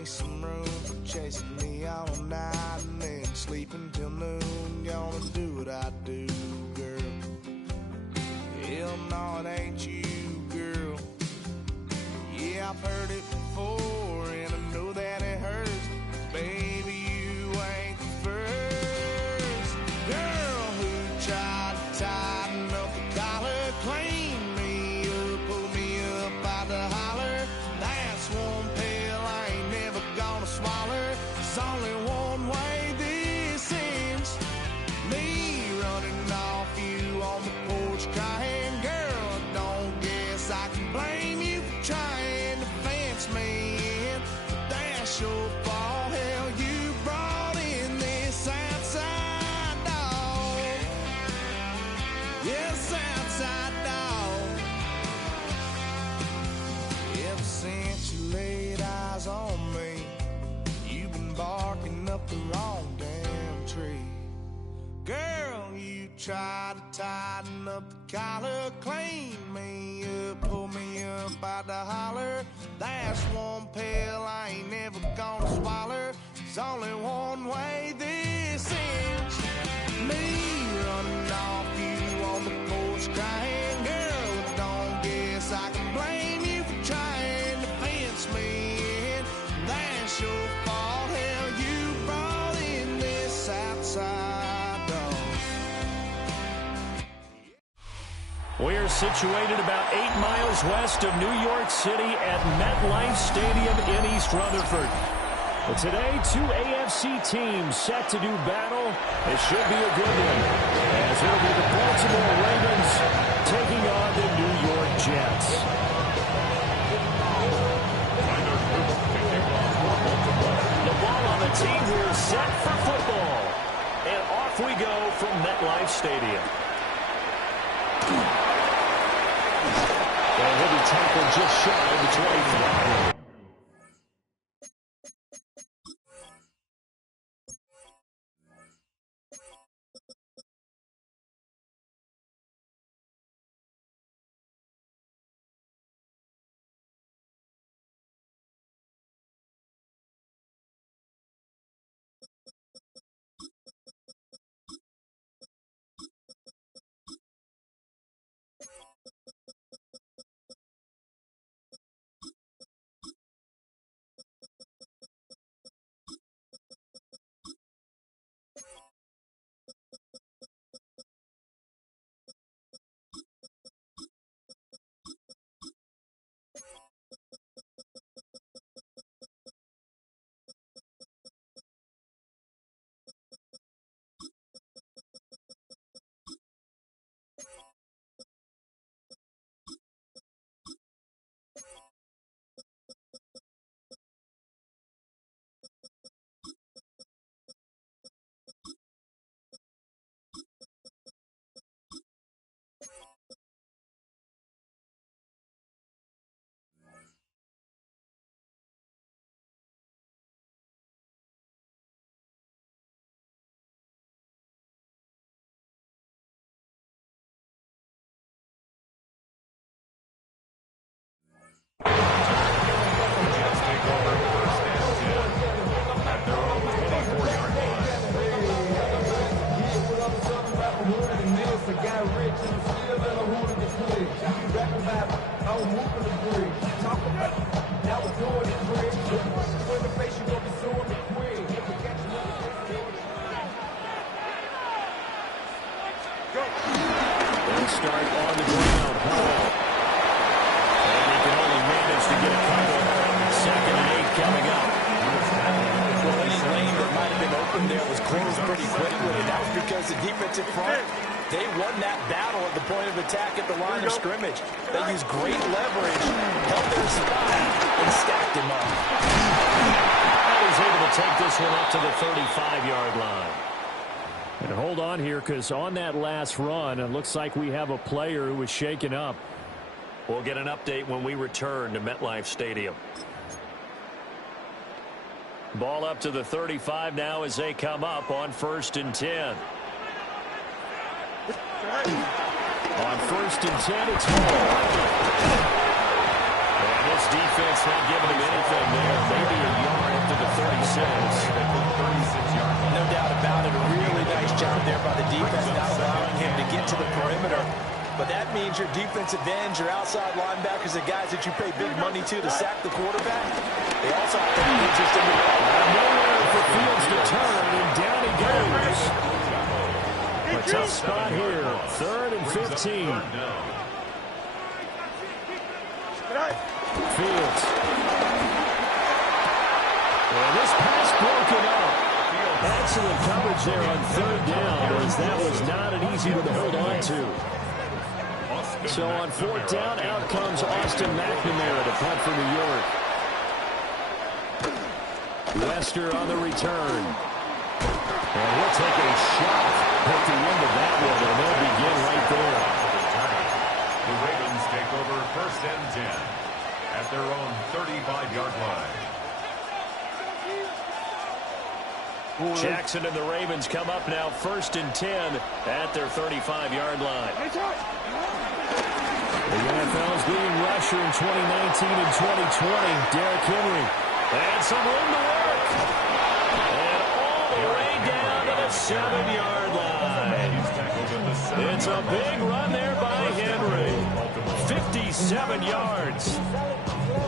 me some room for chasing me all night and then sleeping till noon. Gonna do what I do, girl. Hell no, it ain't you, girl. Yeah, I've heard it before and I know that it hurts. Baby, you ain't the first girl who tried to tighten up the collar, clean me up, pull me up by the holler. That's one pill I ain't never gonna swallow. There's only one way this ends. Me running off you on the porch crying. Girl, I don't guess I can blame you for trying to fence me in. But that's your fault. Hell, you brought in this outside dog. Yes, outside dog. Ever since you laid eyes on me, you've been barking up the wrong damn tree. Girl, you try to tighten up the collar, clean me up, pull me up by the holler. That's one pill I ain't never gonna swallow. There's only one way this ends. Me running off you on the porch crying. Girl, I don't guess I can blame you for trying to fence me in. That's your fault. Hell, you brought in this outside dog. We're situated about 8 miles west of New York City at MetLife Stadium in East Rutherford. But today, two AFC teams set to do battle. It should be a good one, as it'll be the Baltimore Ravens taking on the New York Jets. The ball on the team. We're set for football. And off we go from MetLife Stadium. And he'll be tackled just shy of the 25. Start on the ground. Hall. And he can only manage to get a couple. 2nd and 8 coming up. Well, any lane that might have been open there was closed pretty quickly, and that was because the defensive front, they won that battle at the point of attack at the line of scrimmage. They used great leverage, held their spot, and stacked him up. And he's able to take this one up to the 35-yard line. And hold on here, because on that last run, it looks like we have a player who was shaken up. We'll get an update when we return to MetLife Stadium. Ball up to the 35 now as they come up on 1st and 10. On 1st and 10, it's Hall. And this defense not giving him anything there. Maybe a yard but that means your defensive ends, your outside linebackers, the guys that you pay big money to sack the quarterback, they also have to have interest in the ball. Nowhere for Fields to turn, and down he goes. A tough spot here, 3rd and 15. Fields. And this pass broken up. Excellent coverage there on 3rd down, as that was not an easy one to hold on to. So on 4th down, out comes Austin McNamara to punt for New York. Wester on the return. And he'll take a shot at the end of that one, and they'll begin right there. The Ravens take over 1st and 10 at their own 35-yard line. Jackson and the Ravens come up now 1st and 10 at their 35-yard line. The NFL's leading rusher in 2019 and 2020, Derrick Henry. And some room to work. And all the way down to the 7-yard line. It's a big run there by Henry. 57 yards.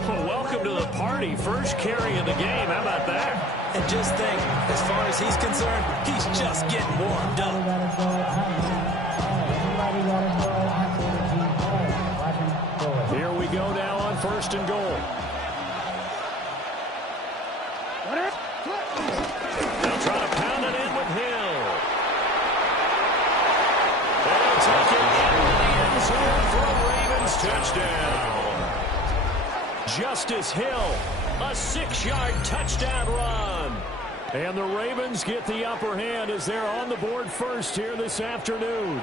Well, welcome to the party. First carry of the game. How about that? And just think, as far as he's concerned, he's just getting warmed up. Here we go now on 1st and goal. They'll try to pound it in with Hill. They'll take it into the end zone for a Ravens touchdown. Justice Hill, a 6-yard touchdown run. And the Ravens get the upper hand as they're on the board first here this afternoon.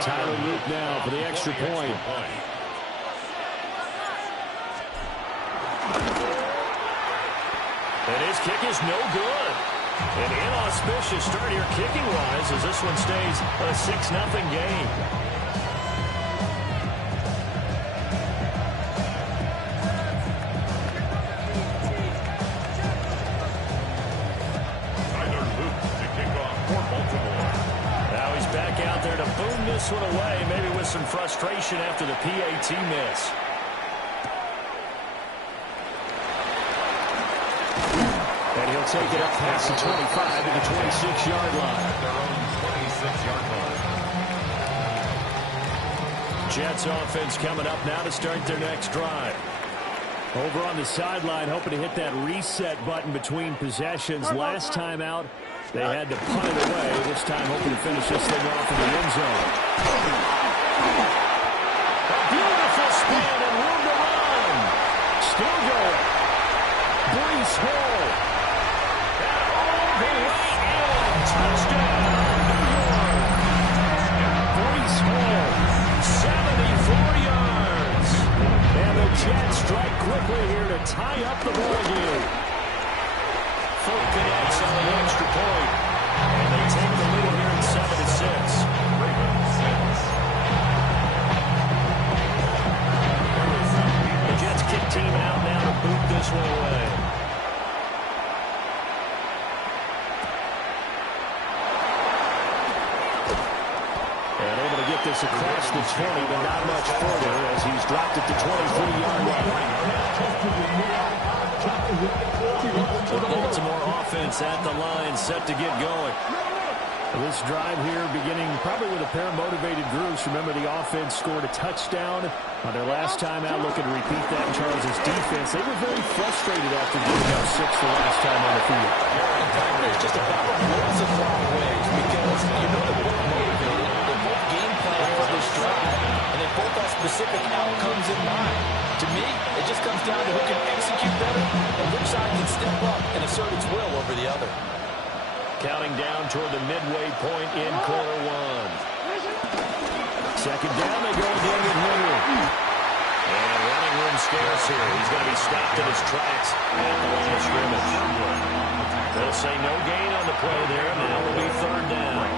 Tyler Luke now for the extra point. And his kick is no good. An inauspicious start here kicking-wise as this one stays a 6-0 game. Tyler Luke to kick off for Baltimore. Now he's back out there to boom this one away, maybe with some frustration after the PAT miss. And he'll take it up past the 25 to the 26-yard line. Their own 26-yard line. Jets offense coming up now to start their next drive. Over on the sideline, hoping to hit that reset button between possessions. Last time out, they had to punt it away. This time, hoping to finish this thing off in the end zone. A beautiful spin and room to run. Still going. Breece Hall. And all the way in. Touchdown, New York. Breece Hall, 74 yards. And the Jets strike quickly here to tie up the ball game. Full connects on the extra point. And they take the lead here at 7-6. The Jets kick team out now to boot this one away. And able to get this across the 20, but not much further as he's dropped it to 23-yard line. The Baltimore offense at the line, set to get going. This drive here beginning probably with a pair of motivated groups. Remember, the offense scored a touchdown on their last time out. Looking to repeat that in Charles' defense. They were very frustrated after giving up 6 the last time on the field. It's just about multiple ways because you know they're both motivated. They're both game planning for this drive, and they both have specific outcomes in mind. To me, it just comes down to who can execute better and which side can step up and assert its will over the other. Counting down toward the midway point in quarter one. Second down, they go again with Henry. And running room scarce here. He's going to be stopped in his tracks at the line of scrimmage. They'll say no gain on the play there. Now will be third down.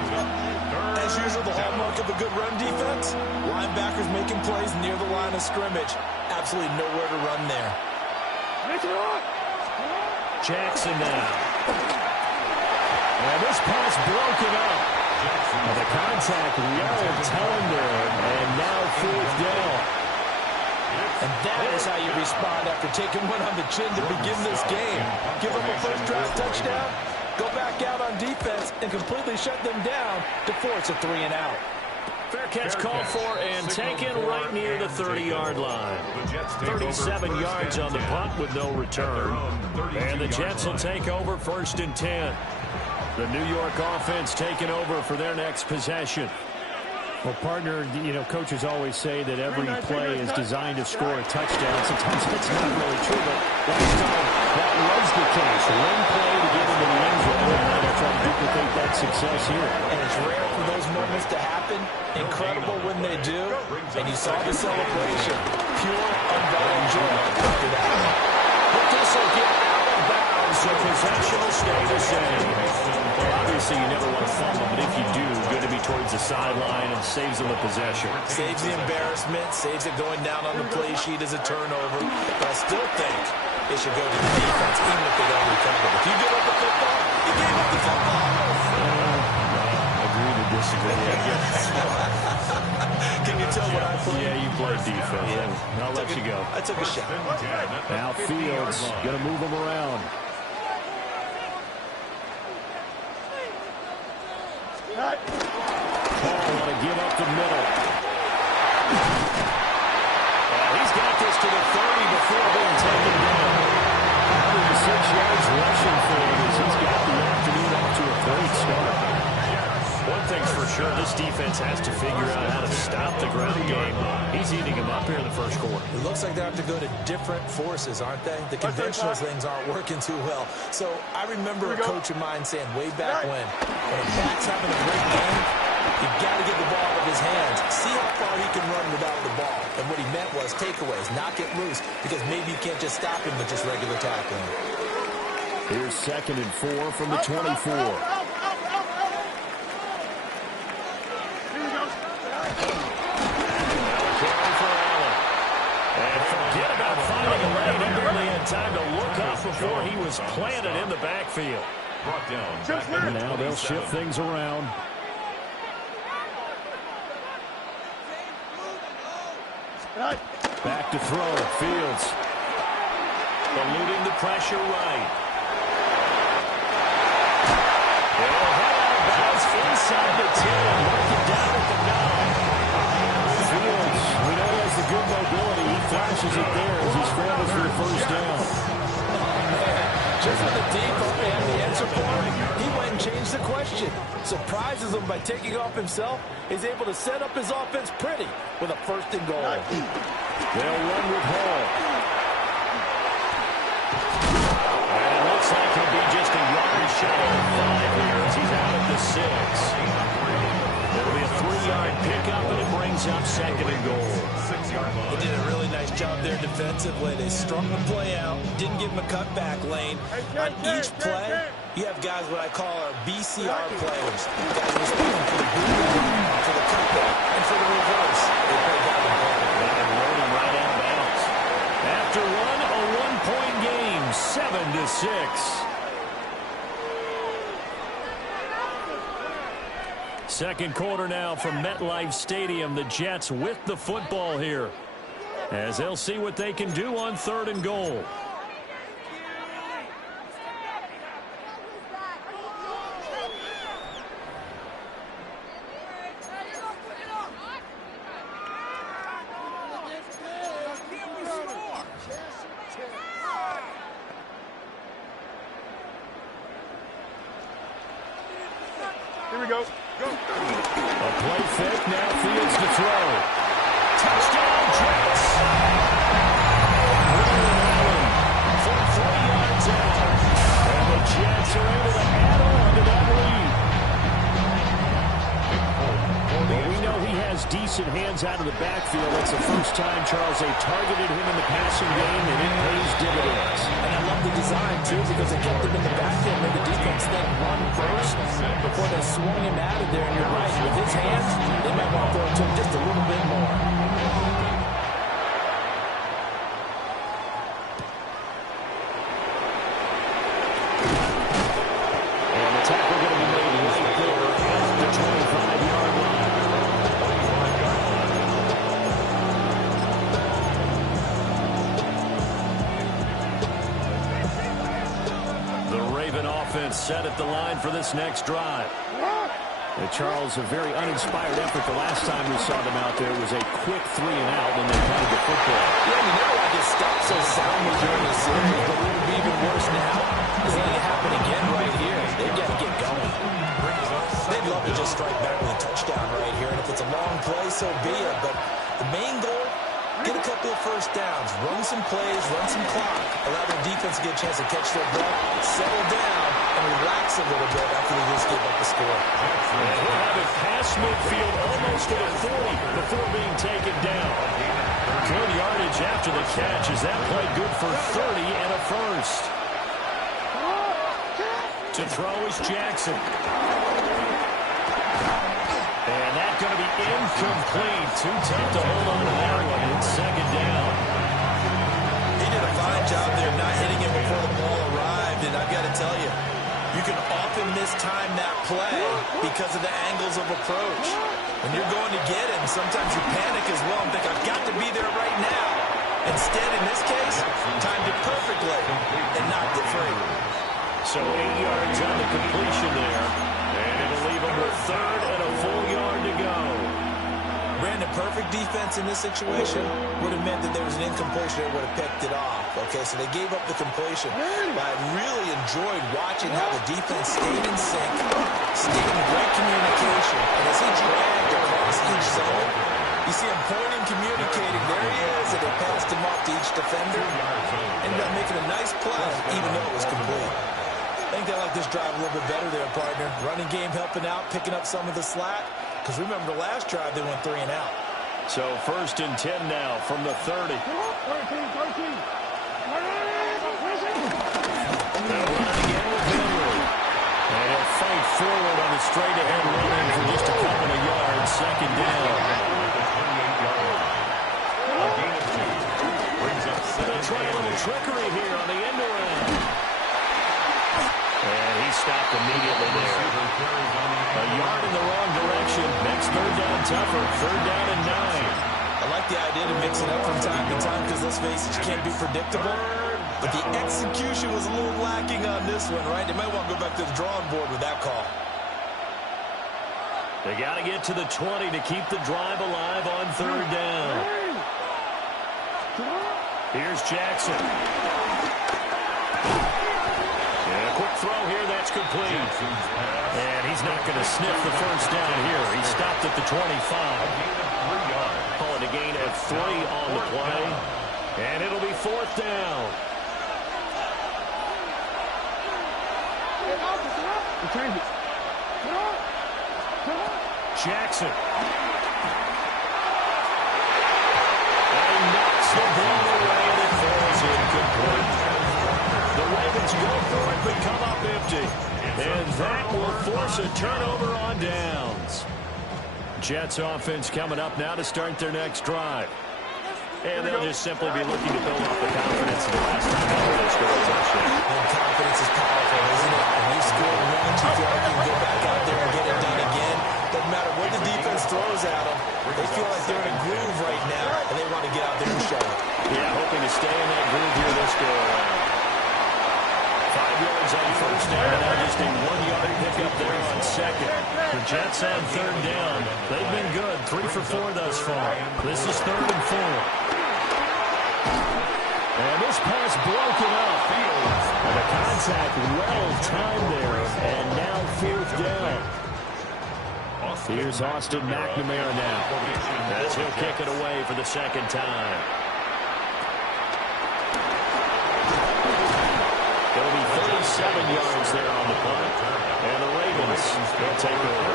As usual, the hallmark of a good run defense, linebackers making plays near the line of scrimmage. Absolutely nowhere to run there. Jackson now. And this pass broken up. And the contact well tender, and now fourth down. And that is how you respond after taking one on the chin to begin this game. Give up a first-drive touchdown, go back out on defense, and completely shut them down to force a 3-and-out. Fair catch called for and taken right near the 30-yard line. 37 yards on the punt with no return. And the Jets will take over 1st and 10. The New York offense taking over for their next possession. Well, partner, you know, coaches always say that every play is designed to score a touchdown. Sometimes that's not really true, but last time that was the case. One play to get into the end zone, and they'll try to duplicate that success here. And it's rare for those moments to happen. Incredible when they do. And you saw the celebration. Pure, unbounded joy after that. But this will get out of bounds, so possession will stay the same. Well, obviously you never want to fumble, but if you do, good to be towards the sideline and saves them the possession. Saves the embarrassment, saves it going down on the play sheet as a turnover. But I still think it should go to the defense, even if they don't recover. If you give up the football, you gave up the football. Agree to disagree, I guess. Can you tell what I played? Yeah, you played defense. Yeah. I'll let you go. I took a shot. Now Fields going to move them around. Paul want to give up the middle. He's got this to the 30 before being taken down. 6 yards rushing for him as he's got the afternoon off to a great start. One thing's for sure, this defense has to figure out how to stop the ground game. He's eating them up here in the first quarter. It looks like they have to go to different forces, aren't they? The conventional things aren't working too well. So I remember a coach of mine saying way back when a back's having a great game, you've got to get the ball out of his hands. See how far he can run without the ball. And what he meant was takeaways, knock it loose, because maybe you can't just stop him with just regular tackling. Here's 2nd and 4 from the 24. Time to look up before he was planted in the backfield. And now they'll shift things around. Back to throw. Fields eluding the pressure right. They'll head out of bounds inside the 10 and mark it down at the 9. Fields, we know he has the good mobility. He flashes it there as he scrambles for the first down. Just with the deep up and the answer for him, he went and changed the question. Surprises him by taking off himself. He's able to set up his offense pretty with a 1st and goal. They'll run with Hall. And it looks like he'll be just a yard shy of 5 here as he's out at the 6. It'll be a 3-yard pickup, and it brings up 2nd and goal. They did a really nice job there defensively. They strung the play out, didn't give him a cutback lane. On each play, you have guys what I call our BCR players. Guys responsible for the boot, for the cutback, and for the reverse. They play that one. And loading right out of bounds. After one, a 1-point game, 7-6. Second quarter now from MetLife Stadium. The Jets with the football here, as they'll see what they can do on 3rd and goal. Here we go. A play fake, now Fields to throw. Touchdown, Jets! Allen for 3 yards out. And the Jets are able to add on to that lead. Well, we know he has decent hands out of the backfield. That's the first time, Charles, they targeted him in the passing game, and it pays dividends. And I love the design, too, because they kept him in the backfield, made the defense then run first before they swung him out of there. And you're right, with his hands, they might want to throw it to him just a little bit more. defense set at the line for this next drive. Charles, a very uninspired effort. The last time we saw them out there was a quick 3 and out when they punted the football. Yeah, you never like it stopped so soundly during the series, but it would be even worse now. It's going to happen again right here. They've got to get going. They'd love to just strike back with a touchdown right here, and if it's a long play, so be it. But the main goal, get a couple of first downs, run some plays, run some clock, allow their defense to get a chance to catch their breath, settle down, and relax a little bit after they just give up the score. And we'll have it past midfield almost to the 40 before being taken down. Good yardage after the catch as that play good for 30 and a first. To throw is Jackson. And that's going to be incomplete. Too tough to hold on to that one. It's second down. He did a fine job there not hitting it before the ball arrived, and I've got to tell you, you can often mistime that play because of the angles of approach. When you're going to get him, sometimes you panic as well and think, I've got to be there right now. Instead, in this case, timed it perfectly and knocked it free. So 8 yards on the completion there. And it'll leave them with third and a full yard to go. Brandon, perfect defense in this situation would have meant that there was an incompletion that would have picked it off. Okay, so they gave up the completion. But I really enjoyed watching how the defense stayed in sync, stayed in great communication. And as he dragged across each zone, you see him pointing, communicating. There he is, and they passed him off to each defender. Ended up making a nice play, even though it was complete. I think they like this drive a little bit better there, partner. Running game helping out, picking up some of the slack. Because remember, the last drive, they went 3 and out. So 1st and 10 now from the 30. They'll run again with Henry. And he'll fight forward on the straight-ahead run for just a couple of yards. Second down. They'll try a little trickery here on the end around. And he stopped immediately there. A yard in the wrong direction. Next third down tougher. Third down and 9. I like the idea to mix it up from time to time because, let's face it, you can't be predictable. But the execution was a little lacking on this one, right? They might want to go back to the drawing board with that call. They got to get to the 20 to keep the drive alive on third down. Here's Jackson. And a quick throw here, that's complete. And he's not going to sniff the first down here. He stopped at the 25. Calling a gain of 3 on the play. And it'll be 4th down. Jackson. And he knocks the ball away and it falls incomplete. The Ravens go for it but come up empty. And that will force a turnover on downs. Jets offense coming up now to start their next drive. And they'll just simply be looking to build up the confidence of the last time they scored a touchdown. And confidence is powerful, isn't it? When you score once, you feel like you can go back out there and get it done again. Doesn't matter what the defense throws at them. They feel like they're in a groove right now, and they want to get out there and show it. Yeah, hoping to stay in that groove here this go around. 5 yards on first down, and now just a 1-yard pickup there on second. The Jets on third down. They've been good, 3 for 4 thus far. This is 3rd and 4. And this pass broken up. And the contact well timed there, and now 4th down. Here's Austin McNamara now, as he'll kick it away for the second time. It'll be 37 yards there on the punt. And the Ravens will take over.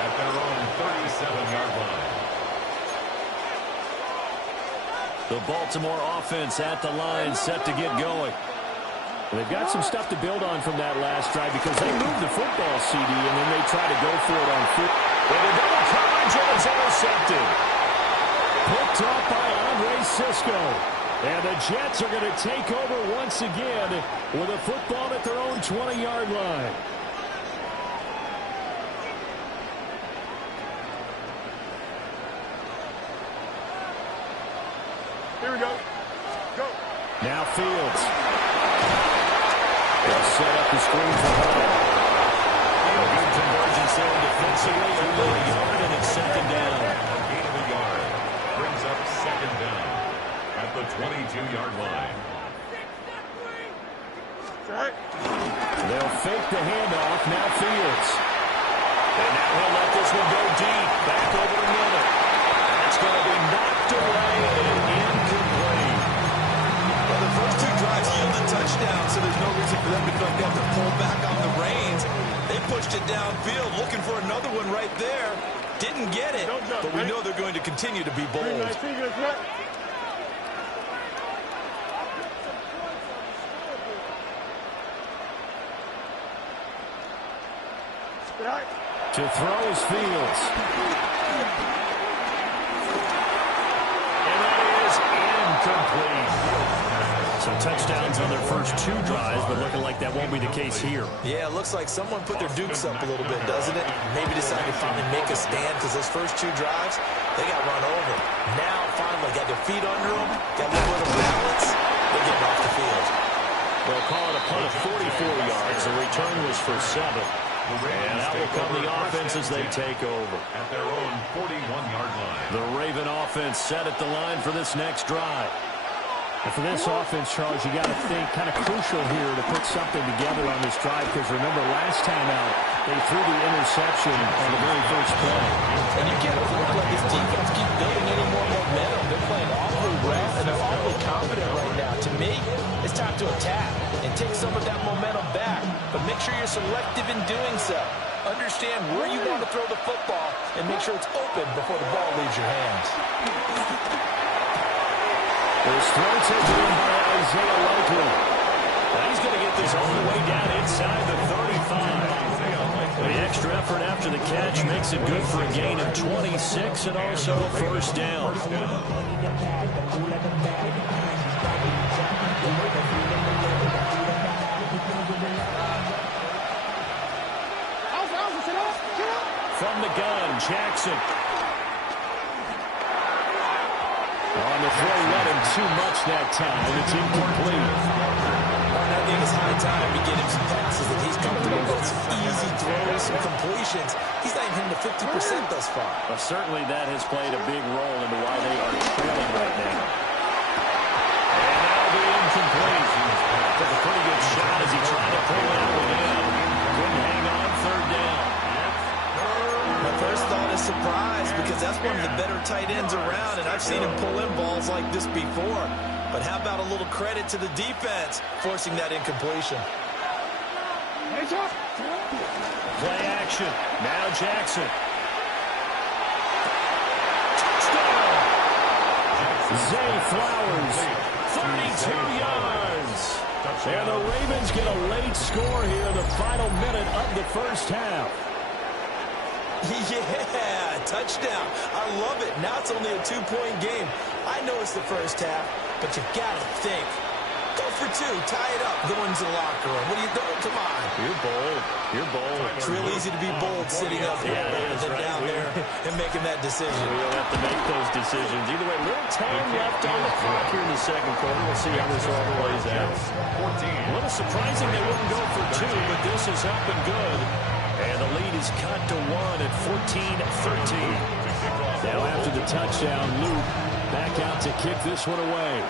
At their own 37-yard line. The Baltimore offense at the line, set to get going. They've got some stuff to build on from that last drive because they moved the football, CD, and then they try to go for it on foot. With a double coverage, and it's intercepted. Picked up by Andre Cisco. And the Jets are going to take over once again with a football at their own 20-yard line. Here we go. Go. Now Fields. They'll set up the screen for Hunt. A good convergence there defensively. Only a yard, and it's second down. Gain of a yard brings up second down at the 22-yard line. They'll fake the handoff. Now Fields. And now he'll let this one go deep. Back over the middle. That's going to be knocked away and incomplete. Well, the first two drives yielded touchdowns, so there's no reason for them to feel like they have to pull back on the reins. They pushed it downfield, looking for another one right there. Didn't get it, but we know they're going to continue to be bold. To throw is Fields. And that is incomplete. So touchdowns on their first two drives, but looking like that won't be the case here. Yeah, it looks like someone put their dukes up a little bit, doesn't it? Maybe decided to finally make a stand because those first two drives, they got run over. Now, finally, got their feet under them, got a little bit of balance. They're getting off the field. They'll call it a punt of 44 yards. The return was for 7. And that will come the offense as they take over. At their own 41-yard line. The Raven offense set at the line for this next drive. And for this offense, Charles, you got to think kind of crucial here to put something together on this drive, because remember last time out, they threw the interception on the very first play. And you can't afford to let this defense keep building any more momentum. They're playing awfully well, and they're awfully confident right now. To me, it's time to attack and take some of that momentum back. But make sure you're selective in doing so. Understand where you want to throw the football and make sure it's open before the ball leaves your hands. This throw taken in by Isaiah Likely. Now he's going to get this all the way down inside the 35. The extra effort after the catch makes it good for a gain of 26 and also a first down. From the gun, Jackson. On the throw, led him too much that time, and it's incomplete. I think it's high time we get him some passes that he's comfortable with, some easy throws, some completions. He's not even hitting the 50% thus far. But certainly that has played a big role into why they are trailing right now. And that'll be incomplete. Took a pretty good shot as he tried to pull that one in. Couldn't hang on, third down. My first thought is surprise, because that's one of the better tight ends around, and I've seen him pull in balls like this before. But how about a little credit to the defense forcing that incompletion? Play action. Now Jackson. Touchdown. Zay Flowers. 32 yards. And the Ravens get a late score here in the final minute of the first half. Yeah, touchdown. I love it. Now it's only a 2-point game. I know it's the first half, but you got to think. Go for 2. Tie it up. Go into the locker room. What are you doing? Come on. You're bold. You're bold. It's real easy to be bold sitting up here than down there and making that decision. We'll have to make those decisions. Either way, little time left on the clock here in the second quarter. We'll see how this all plays out. A little surprising they wouldn't go for 2, but this is up and good. And the lead is cut to 1 at 14-13. Now after the touchdown, Luke back out to kick this one away.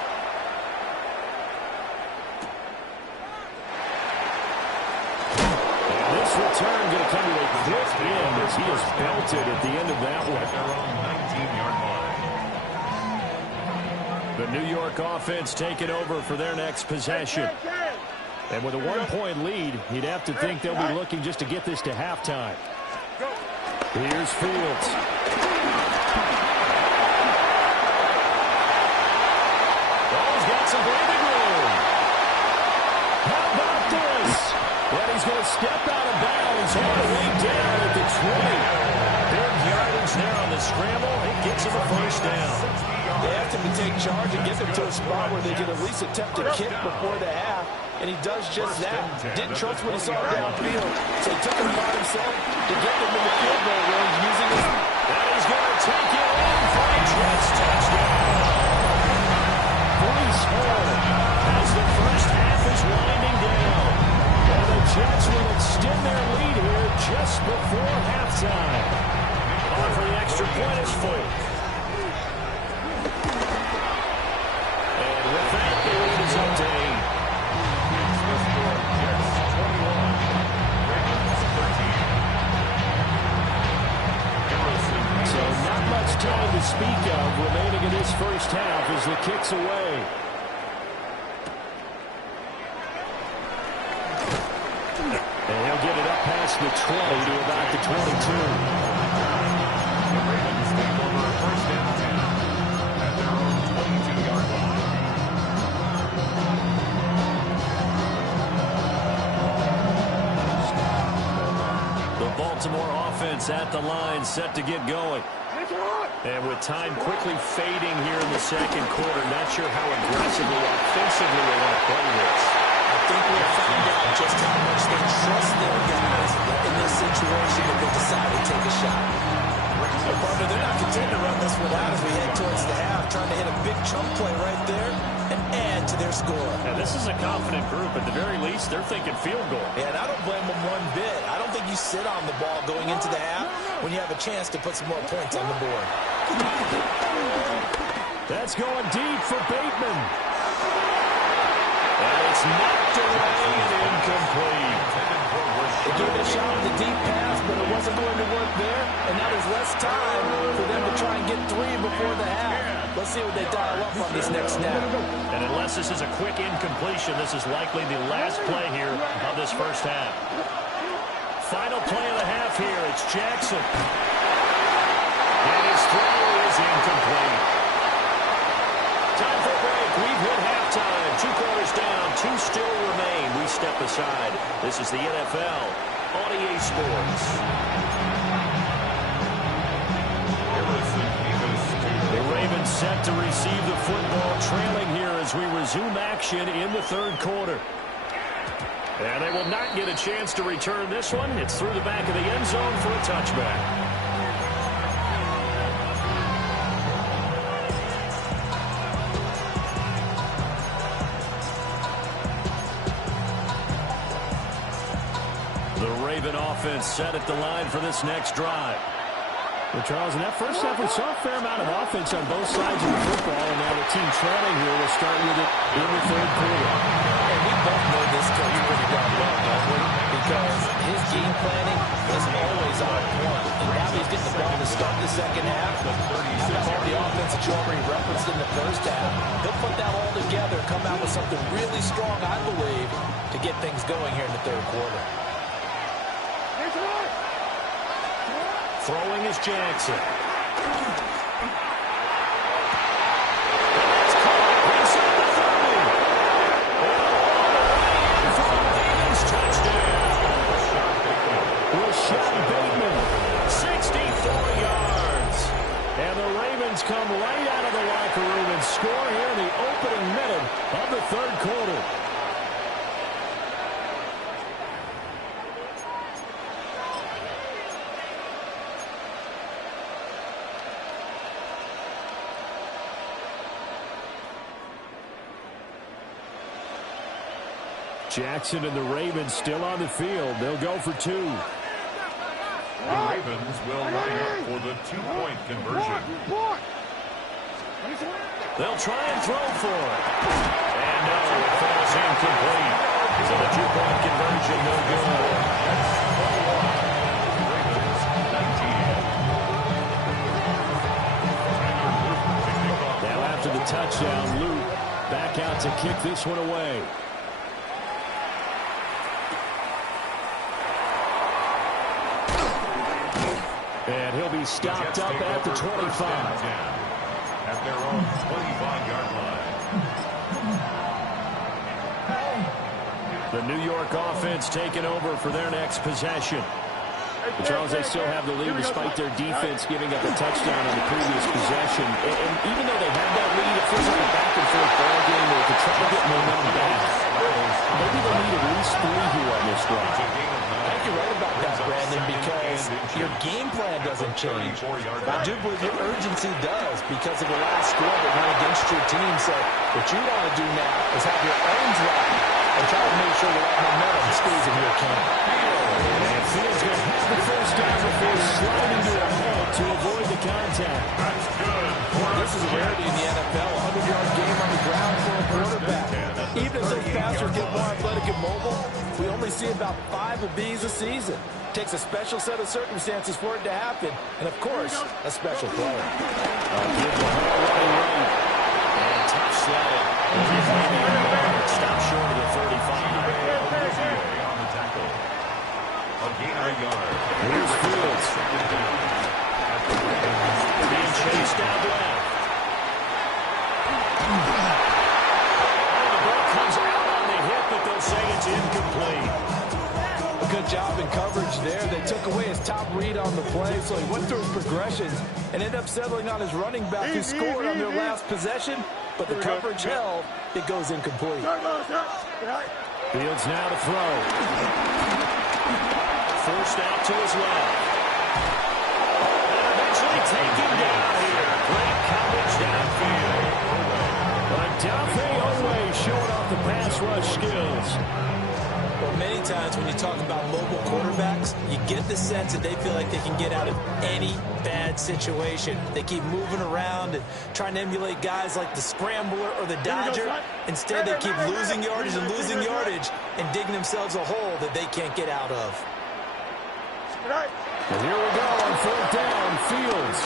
And this return going to come to a quick end as he is belted at the end of that one. The New York offense taking over for their next possession. And with a 1-point lead, you'd have to think they'll be looking just to get this to halftime. Here's Fields. Oh, he's got some breathing room. How about this? Well, he's going to step out of bounds all the way down at the 20. Big yardage there on the scramble. It gets him a first down. They have to take charge and get them to a spot where they can at least attempt a kick before the half, and he does just that. Didn't trust what he saw downfield, so he took it upon himself to get them in the field goal range using his... And he's going to take it in for a Jets touchdown. Breece Hall as the first half is winding down. of remaining in this first half as the kick's away. And he'll get it up past the 20 to about the 22. The Ravens take over first and 10 at their own 22-yard line. The Baltimore offense at the line, set to get going. And with time quickly fading here in the second quarter, not sure how aggressively, offensively they want to play this. I think we'll find out just how much they trust their guys in this situation if they decide to take a shot. Partner, they're not content to run this one out as we head towards the half, trying to hit a big chunk play right there and add to their score. Now, this is a confident group. At the very least, they're thinking field goal. And I don't blame them one bit. I don't think you sit on the ball going into the half when you have a chance to put some more points on the board. That's going deep for Bateman. And it's knocked away and incomplete. They gave it a shot with the deep pass, but it wasn't going to work there. And now there's less time for them to try and get three before the half. Let's see what they dial up on this next snap. And unless this is a quick incompletion, this is likely the last play here of this first half. Final play of the half here. It's Jackson. And his throw is incomplete. Time for a break. We've hit halftime. 2 quarters down. 2 still remain. We step aside. This is the NFL on EA Sports. The Ravens set to receive the football, trailing here as we resume action in the third quarter. And they will not get a chance to return this one. It's through the back of the end zone for a touchback. The Raven offense set at the line for this next drive. Well, Charles, in that first half, we saw a fair amount of offense on both sides of the football, and now the team trailing here will start with it in the third quarter. And we both know this coach pretty darn well, don't we? Because his game planning is always on point. And now he's getting the ball to start the second half. After all the offense that you already referenced in the first half, he'll put that all together, come out with something really strong, I believe, to get things going here in the third quarter. Throwing is Jackson. Rashad Bateman, 64 yards. And the Ravens come right out of the locker room and score here in the opening minute of the third quarter. Jackson and the Ravens still on the field. They'll go for 2. The Ravens will line up for the 2-point conversion. They'll try and throw for it. And no, it falls incomplete. So the 2-point conversion no good. Ravens 19. Now after the touchdown, Luke back out to kick this one away. And he'll be stopped up at the 25. At their own 25-yard line. The New York offense taking over for their next possession. Charles, they still have the lead despite their defense giving up a touchdown on the previous possession. And even though they have that lead, it feels like a back-and-forth ball game where to try to get momentum back. Maybe they need at least 3 here on this drive. I think you're right about that, Brandon, because your game plan doesn't change. I do believe your urgency does because of the last score that went against your team. So what you want to do now is have your arms right and try to make sure that momentum stays in your camp. And Fields going to have the first down before sliding to a halt to avoid the contact. This is a rarity in the NFL, a 100-yard game on the ground for a quarterback. Even as those passers get more athletic and mobile, we only see about 5 of these a season. Takes a special set of circumstances for it to happen. And, of course, a special player. Give the ball running right. And tough sledding. Stop short of the 35. On the tackle. A gain of a yard. Here's Fields. Being chased out left. And the ball comes out on the hit, but they'll say it's incomplete. Good job in coverage there. They took away his top read on the play, so he went through his progressions and ended up settling on his running back who scored on their last possession, but the coverage held. It goes incomplete. Fields now to throw. Forced out to his left. And eventually taken down here. Great coverage downfield. But Dafe Oweh showing off the pass rush skills. Well, many times when you talk about mobile quarterbacks, you get the sense that they feel like they can get out of any bad situation. They keep moving around and trying to emulate guys like the Scrambler or the Dodger. Instead, they keep losing yardage and digging themselves a hole that they can't get out of. And here we go on 4th down, Fields.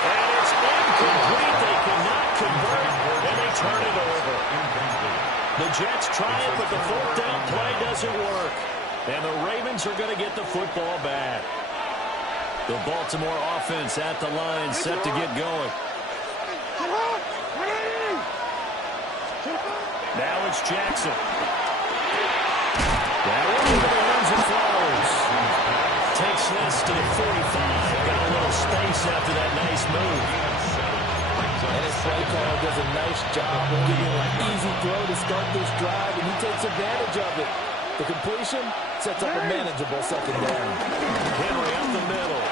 And it's incomplete. They cannot convert, and they turn it over. The Jets try it, but the 4th down play doesn't work. And the Ravens are going to get the football back. The Baltimore offense at the line, set to get going. Now it's Jackson. That one into the hands of Flowers. Takes this to the 45. Got a little space after that nice move. And his play caller does a nice job of giving him an easy throw to start this drive, and he takes advantage of it. The completion sets up a manageable 2nd down. Henry up the middle.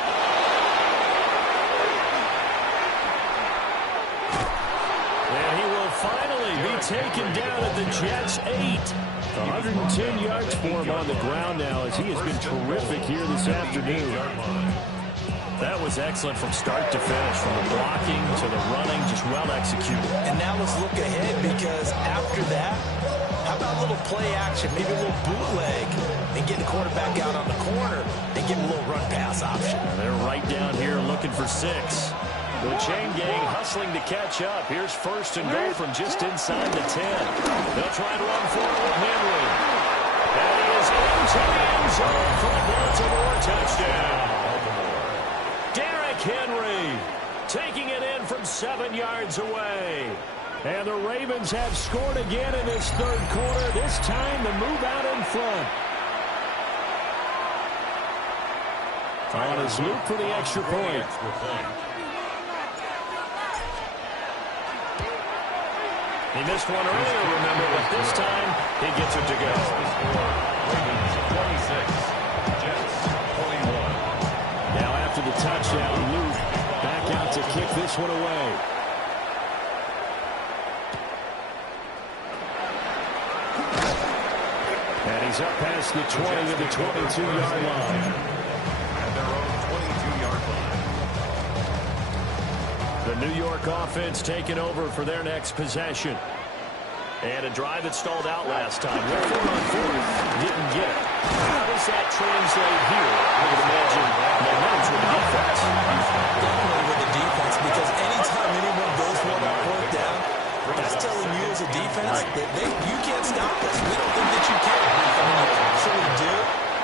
And he will finally be taken down at the Jets' 8. 110 yards for him on the ground now, as he has been terrific here this afternoon. That was excellent from start to finish, from the blocking to the running, just well executed. And now let's look ahead, because after that, how about a little play action, maybe a little bootleg, and get the quarterback out on the corner and give him a little run-pass option. And they're right down here looking for 6. The chain gang hustling to catch up. Here's 1st and goal from just inside the 10. They'll try and run forward with Henry. And he is into the end zone for a Baltimore touchdown. Derrick Henry taking it in from 7 yards away. And the Ravens have scored again in this 3rd quarter. This time the move out in front. On his loop for the extra point. He missed one earlier, remember, but this time he gets it to go. Ravens 26, Jets 21. Now after the touchdown, Luke back out to kick this one away. And he's up past the 20 to the 22-yard line. At their own 22-yard line. The New York offense taking over for their next possession. And a drive that stalled out last time. Went for it on 4th. Didn't get it. How does that translate here? I would imagine momentum's with the defense. Definitely with the defense, because anytime anyone goes for that 4th down, that's telling you as a defense that you can't stop us. We don't think that you can. I mean, you actually do.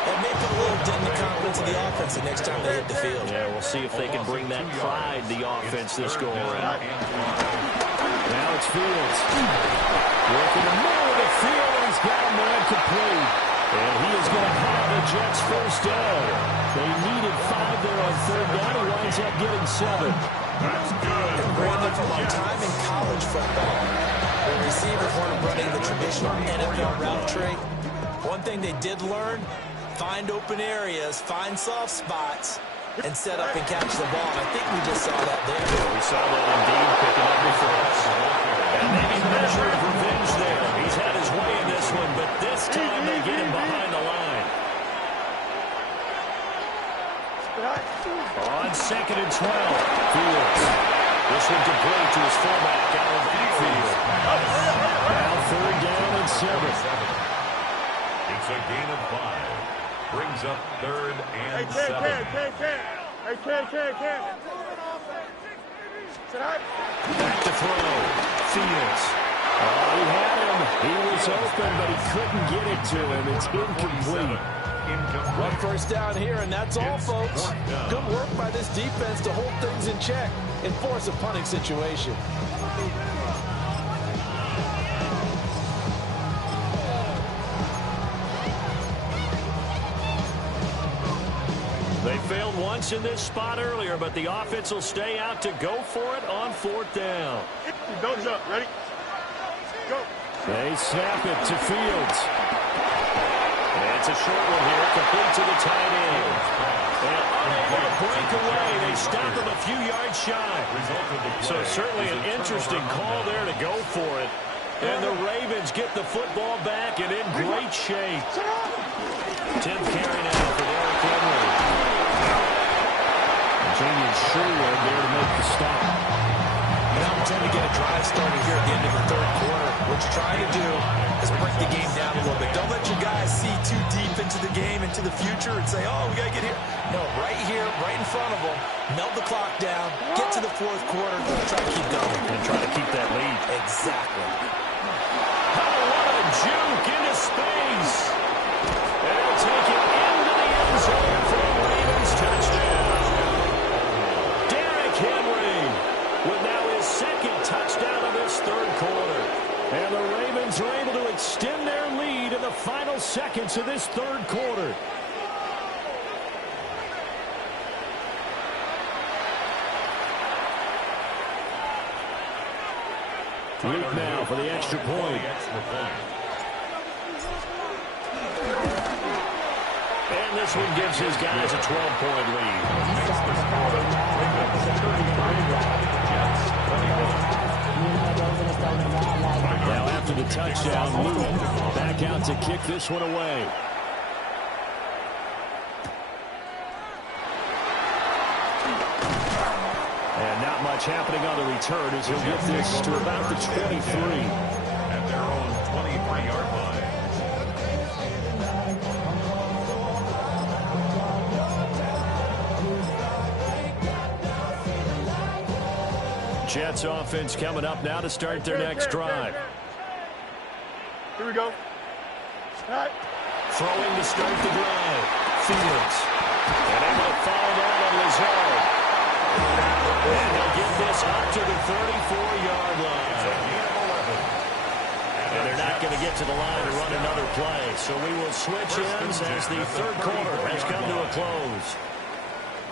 That may put a little dent in the confidence of the offense the next time they hit the field. Yeah, we'll see if they can bring that pride, the offense, this go around. Now it's Fields. Working the middle of the field, and he's got a man complete. And he is going to have the Jets' 1st down. They needed 5 there on 3rd down. He winds up getting 7. That's good. Brandon, from our time in college football, the receivers weren't running the traditional NFL route tree. One thing they did learn, find open areas, find soft spots, and set up and catch the ball. And I think we just saw that there. Yeah, we saw that indeed, picking up the first. And maybe measure of revenge there. He's had his way in this one, but this time they get him behind the line. On 2nd and 12, Fields. This one complete to his fullback, Allen Field. Now 3rd down and 7. It's a gain of 5. Brings up 3rd and 7. Hey, Ken. Back to throw. Fields. Oh, he had him. He was open, but he couldn't get it to him. It's incomplete. One first down here, and that's all, folks. Good work by this defense to hold things in check and force a punting situation. They failed once in this spot earlier, but the offense will stay out to go for it on 4th down. Don't jump. Ready? Go. They snap it to Fields. It's a short one here, complete to the tight end. And unable to break away, they stop him a few yards shy. So certainly an interesting call there to go for it. And the Ravens get the football back and in great shape. 10th carry now for Derrick Henry. Jamian Sherwood there to make the stop. Now we tend to get a drive started here at the end of the 3rd quarter. What you're trying to do is break the game down a little bit. Don't let your guys see too deep into the game, into the future, and say, oh, we got to get here. No, right here, right in front of them, melt the clock down, get to the 4th quarter, try to keep going. And try to keep that lead. Exactly. Oh, what a juke into space. And they'll take it into the end zone for a Ravens touchdown. Derrick Henry with now his 2nd touchdown of this 3rd quarter. And the Ravens are able to extend their lead in the final seconds of this 3rd quarter. Luke now for the extra point. And this one gives his guys a 12-point lead. Now after the touchdown, Luke back out to kick this one away. And not much happening on the return as he'll get this to about the 23. At their own 23-yard line. Jets offense coming up now to start their next drive. Here we go. Right. Throwing to start the drive. Fields. And able to fall down on Lazard. And he'll get this up to the 34-yard line. And they're not going to get to the line to run another play. So we will switch ends as the 3rd quarter has come to a close.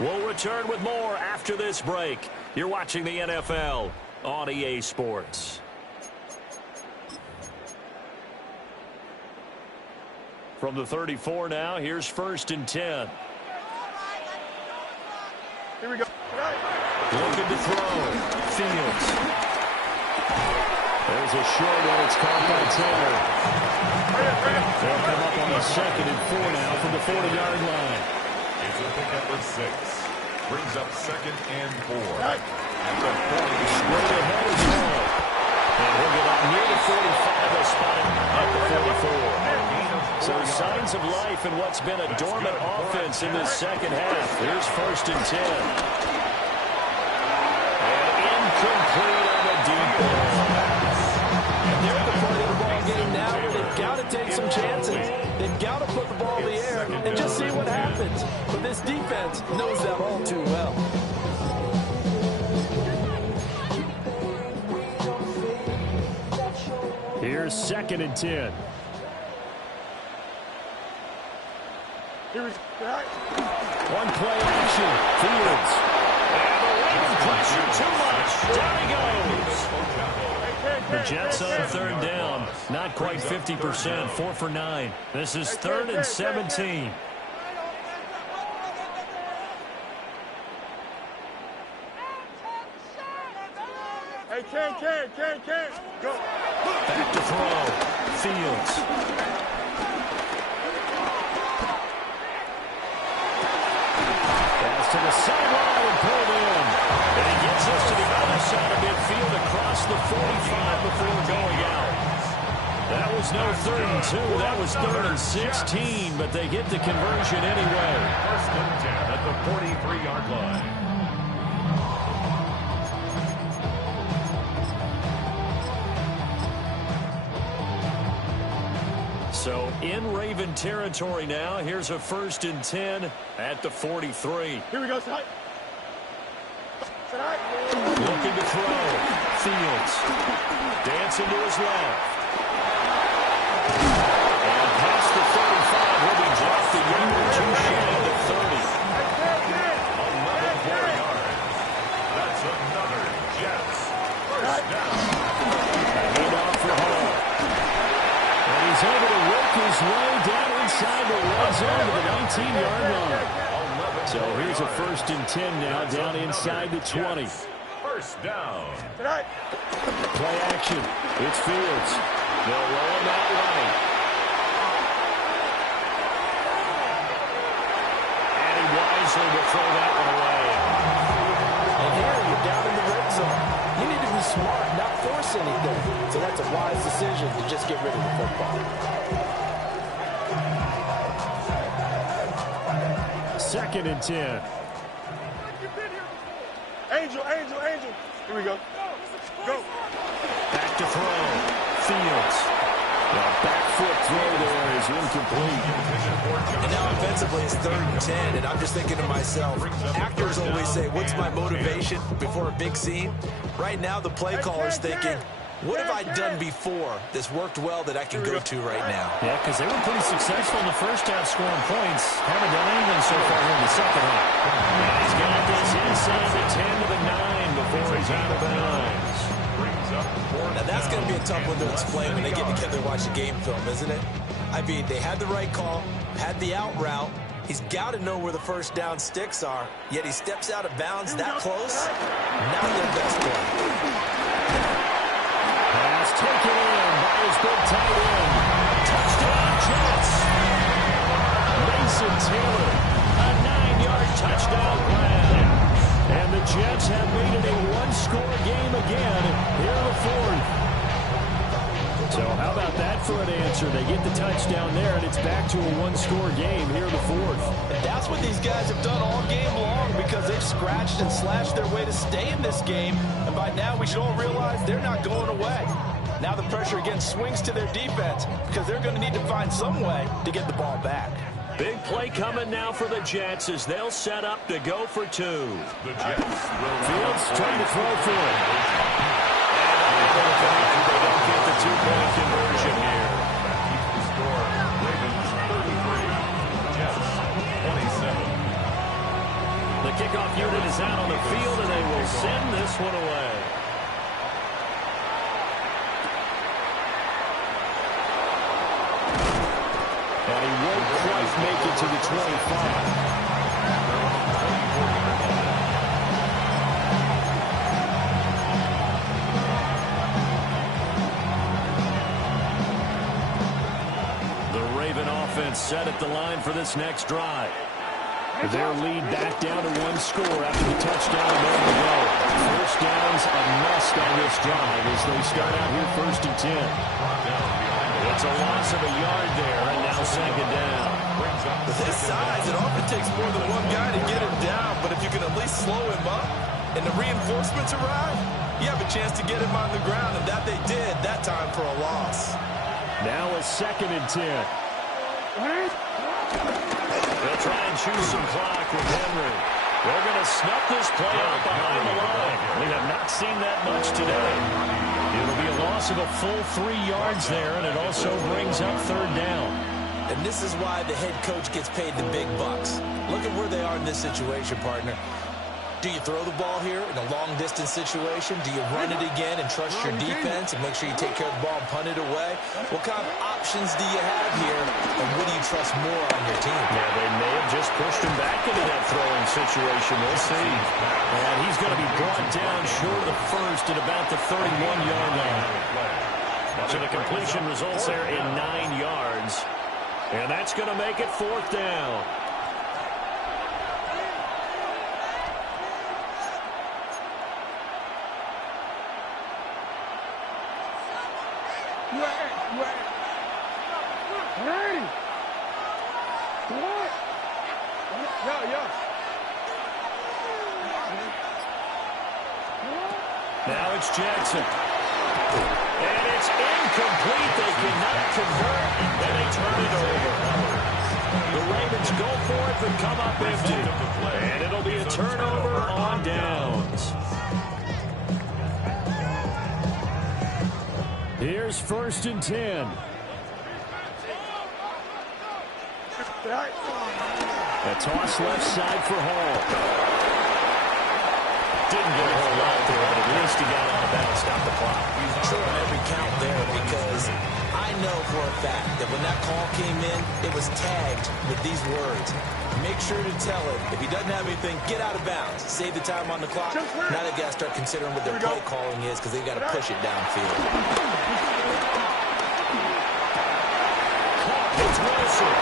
We'll return with more after this break. You're watching the NFL on EA Sports. From the 34 now, here's 1st and 10. Here we go. Looking to throw. Fields. There's a short one. It's caught by Taylor. They'll come up on the 2nd and 4 now from the 40-yard line. It's a pickup of 6. Brings up 2nd and 4. At the 40. Straight ahead is Hall. And he'll get up near the 45. They'll spot him at the 44. So signs of life in what's been a dormant offense in this 2nd half. Here's 1st and 10. And incomplete on the deep ball. And they're at the part of the ball game now where they've got to take some chances. They've got to put the ball in the air and just see what happens. But this defense knows that all too well. Here's 2nd and 10. Here we go. One play action. Fields. And the Raven pressure too much. Down he goes. The Jets on 3rd down. Not quite 50%. 4 for 9. This is 3rd and 17. Hey, Ken. Go. Back to throw. Fields. Pass to the sideline and pulled in. And he gets us to the other side of midfield across the 45 before going out. That was was no 3rd and 2. That was 3rd and 16, but they get the conversion anyway. 1st and 10 at the 43-yard line. So in Raven territory now. Here's a 1st and 10 at the 43. Here we go, Side. Looking to throw. Fields. Dancing to his left. And past the 35 will be dropped a yard or two shy of the 30. 11 more yards. That's another Jets. 1st down. Hand off for Hall. And he's able to work his way down inside the red zone to the 19-yard line. So here's a 1st and 10 now down inside the 20. 1st down. Play action. It's Fields. They'll roll him out right. And he wisely will throw that one away. And here you're down in the red zone. You need to be smart, not force anything. So that's a wise decision to just get rid of the football. 2nd and 10. Angel. Here we go. Go. Back to throw. Fields. The back foot throw there is incomplete. And now offensively it's 3rd and 10, and I'm just thinking to myself, actors always say, what's my motivation before a big scene? Right now the play caller's thinking, what have I done before that's worked well that I can go to right now? Yeah, because they were pretty successful in the first half scoring points. Haven't done anything so far in the second half. And he's got this inside the 10 to the 9 before he's out of bounds. Now that's going to be a tough one to explain when they get together and watch the game film, isn't it? I mean, they had the right call, had the out route. He's got to know where the 1st down sticks are, yet he steps out of bounds that close. Not their best play. Pass taken in by his big tight end. Touchdown, Jets. Mason Taylor, a 9-yard touchdown grab. And the Jets have made it a one-score game again here in the 4th. So how about that for an answer? They get the touchdown there, and it's back to a one-score game here in the 4th. And that's what these guys have done all game long because they've scratched and slashed their way to stay in this game. And by now we should all realize they're not going away. Now the pressure again swings to their defense because they're going to need to find some way to get the ball back. Big play coming now for the Jets as they'll set up to go for 2. The Jets will Fields trying to throw for it. They don't get the 2-point conversion here. That keeps the score. Ravens 33, Jets 27. The kickoff unit is out on the field, and they will send this one away. And he won't quite make it to the 25. Set at the line for this next drive. Their lead back down to 1 score after the touchdown a moment ago. 1st downs a must on this drive as they start out here 1st and 10. It's a loss of a yard there, and now 2nd down. With his size, it often takes more than one guy to get him down, but if you can at least slow him up and the reinforcements arrive, you have a chance to get him on the ground, and that they did that time for a loss. Now a 2nd and 10. They'll try and choose some clock with Henry. They're going to snuff this play out behind the line. We have not seen that much today. It'll be a loss of a full 3 yards there, and it also brings up 3rd down. And this is why the head coach gets paid the big bucks. Look at where they are in this situation, partner. Do you throw the ball here in a long-distance situation? Do you run it again and trust your defense and make sure you take care of the ball and punt it away? What kind of options do you have here, and what do you trust more on your team? Yeah, they may have just pushed him back into that throwing situation. We'll see. And he's going to be brought down short of the 1st at about the 31-yard line. So the completion results there in 9 yards. And that's going to make it 4th down. Ready. What? Yeah. Now it's Jackson. And it's incomplete. They cannot convert, and they turn it over. The Ravens go for it, but come up empty. And it'll be a turnover on downs. Here's 1st and 10. A toss left side for Hall. Didn't get a whole lot there, but at least he got out of bounds, stopped the clock. True on every count there, because I know for a fact that when that call came in, it was tagged with these words. Make sure to tell him, if he doesn't have anything, get out of bounds. Save the time on the clock. Now they got to start considering what their play calling is, because they got to push it downfield. It's Wilson.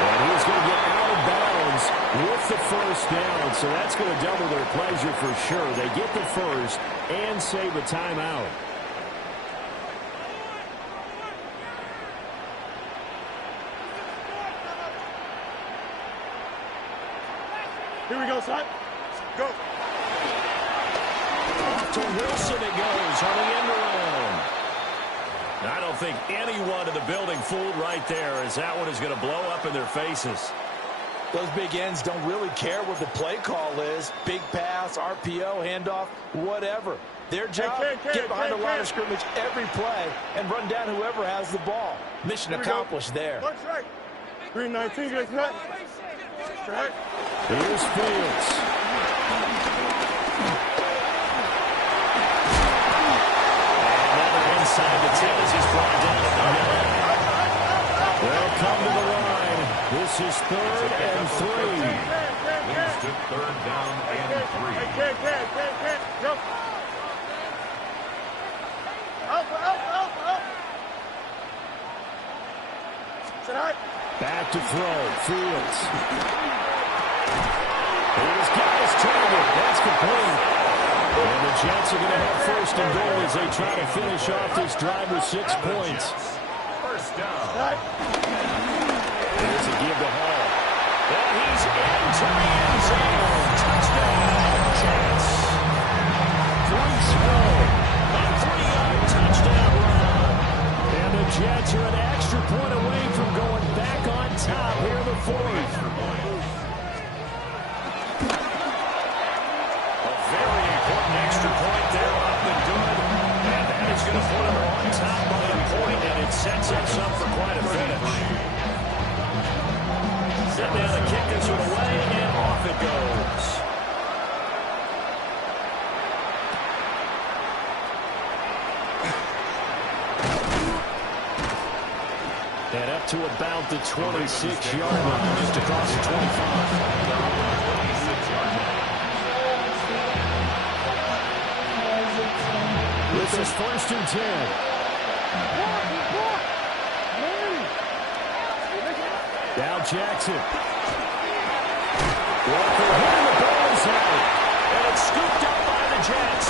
And he's going to get out of bounds with the 1st down, so that's going to double their pleasure for sure. They get the 1st and save a timeout. Here we go, son. Go. Off to Wilson it goes on the end around. I don't think anyone in the building fooled right there, as that one is going to blow up in their faces. Those big ends don't really care what the play call is. Big pass, RPO, handoff, whatever. Their job, get behind the line of scrimmage every play and run down whoever has the ball. Mission accomplished there. That's right. 319, guys, right? Right. Here's Fields. Another inside the 10 as he's brought down at the 9. They'll come to the line. This is 3rd and 3. Leads to 3rd down and 3. Can't. Go. Up. Tonight. Back to throw. Fields. He's got his target. That's complete. And the Jets are going to have 1st and goal as they try to finish off this drive with 6 points. 1st down. Here's a give to Hall. And he's into the end zone. Touchdown, Jets. 3 small. A 3-yard touchdown run. And the Jets are an extra point away from going back on top here in the 4th. A very important extra point there up and good. And that is going to put them on top by a point, and it sets us up for quite a finish. Set down to kick this one away, and off it goes. And up to about the 26-yard line, just across the 25. This is 1st and 10. Now Jackson. Walker hitting the bullseye. And it's scooped up by the Jets.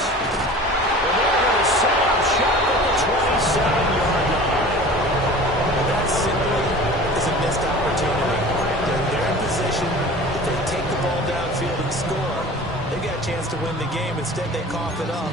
And they're going to set up shop at the 27-yard line. That simply is a missed opportunity. They're in position. If they take the ball downfield and score, they got a chance to win the game. Instead, they cough it up.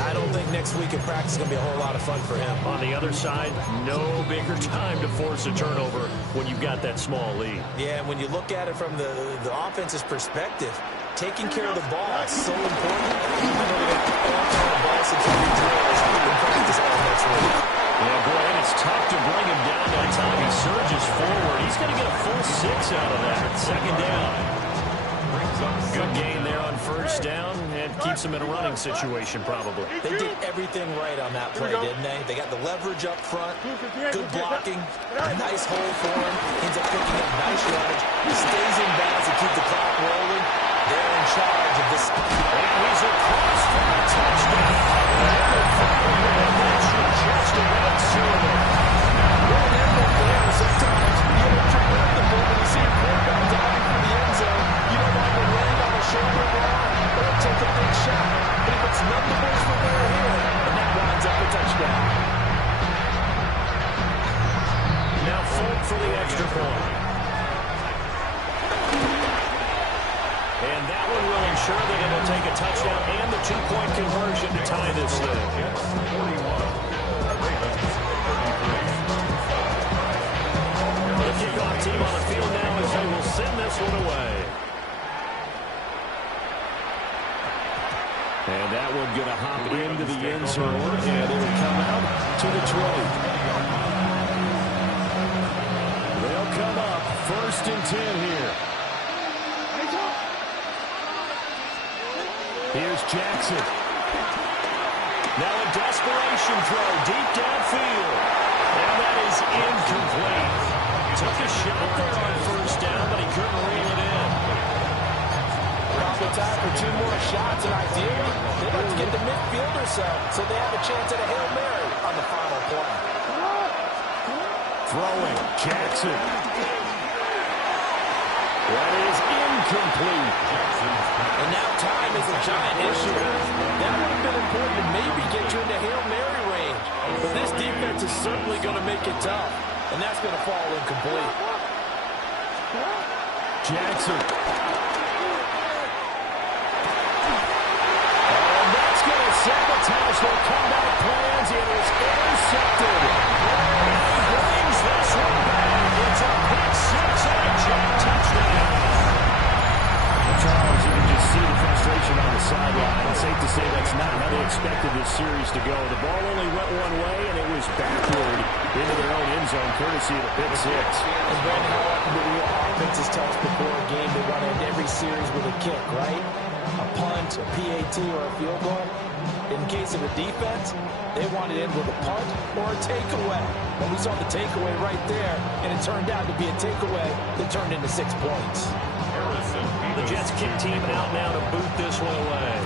I don't think next week in practice is going to be a whole lot of fun for him. On the other side, no bigger time to force a turnover when you've got that small lead. Yeah, and when you look at it from the offense's perspective, taking care of the ball is so important. I know they got all kind of ball security drills in practice all next week. Yeah, boy, and it's tough to bring him down that time. He surges forward. He's going to get a full 6 out of that. 2nd down. Good gain there on 1st down, and keeps him in a running situation probably. They did everything right on that play, didn't they? They got the leverage up front, good blocking, a nice hole for him, ends up picking up nice yardage, stays in bounds to keep the clock rolling. They're in charge of this. And he's across for a touchdown. And that's your Jets to win it soon. Sometimes you have to run the ball when you see a quarterback diving for the end zone. You don't want to land on the shoulder or take a big shot. But if it's none the boys from there here, and that winds up a touchdown. Now two-point conversion to tie this thing. Jets 41. Ravens 33. The kickoff team on the field now as they will send this one away. And that one going to hop into the end zone, and it will come out to the 20. They'll come up 1st and 10 here. Here's Jackson. Now a desperation throw deep downfield. And that is incomplete. Took a shot there on 1st down, but he couldn't reel it in. Probably time for 2 more shots, and ideally, they'd like to get the midfield or so they have a chance at a Hail Mary on the final play. Throwing, Jackson. That is incomplete. And now time is a giant issue. That would have been important to maybe get you into Hail Mary range. But this defense is certainly going to make it tough. And that's going to fall incomplete. Jackson. And that's going to sabotage their comeback plans. It is intercepted. He brings this one back. It's a pick 6 and a jet touchdown. Charles, you can just see the frustration on the sideline. It's safe to say that's not how they expected this series to go. The ball only went one way, and it was backward into their own end zone, courtesy of the pick 6. And Brandon, how often do real offenses tell us before a game they want to end every series with a kick, right? A punt, a PAT, or a field goal. In case of a defense, they want it in with a punt or a takeaway. And we saw the takeaway right there, and it turned out to be a takeaway that turned into 6 points. The Jets kick team out now to boot this one away.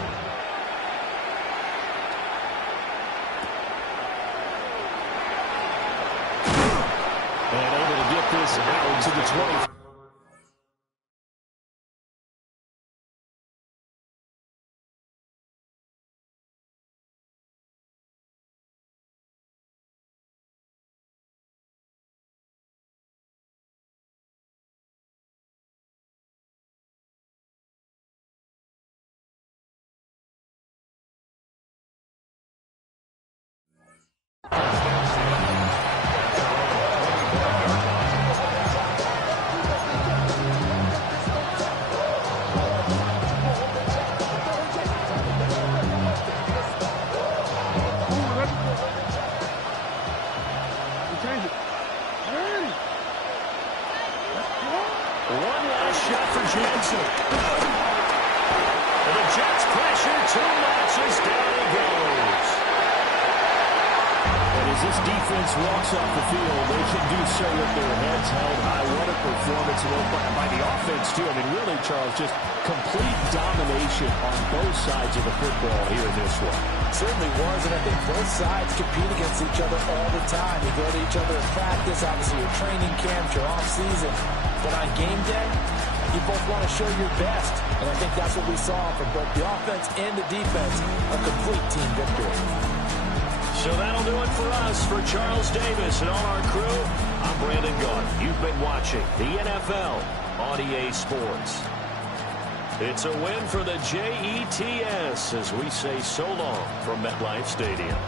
And able to get this out to the 20. One last shot for Jackson. And the Jets pressure 2 notches down he goes. And as this defense walks off the field, they can do so with their heads held high. What a performance by the offense, too. I mean, really, Charles, just complete domination on both sides of the football here in this one. Certainly was, and I think both sides compete against each other all the time. You go to each other in practice, obviously your training camp, your off-season. But on game day, you both want to show your best. And I think that's what we saw from both the offense and the defense, a complete team victory. So that'll do it for us. For Charles Davis and all our crew, I'm Brandon Gaudin. You've been watching the NFL on EA Sports. It's a win for the Jets as we say so long from MetLife Stadium.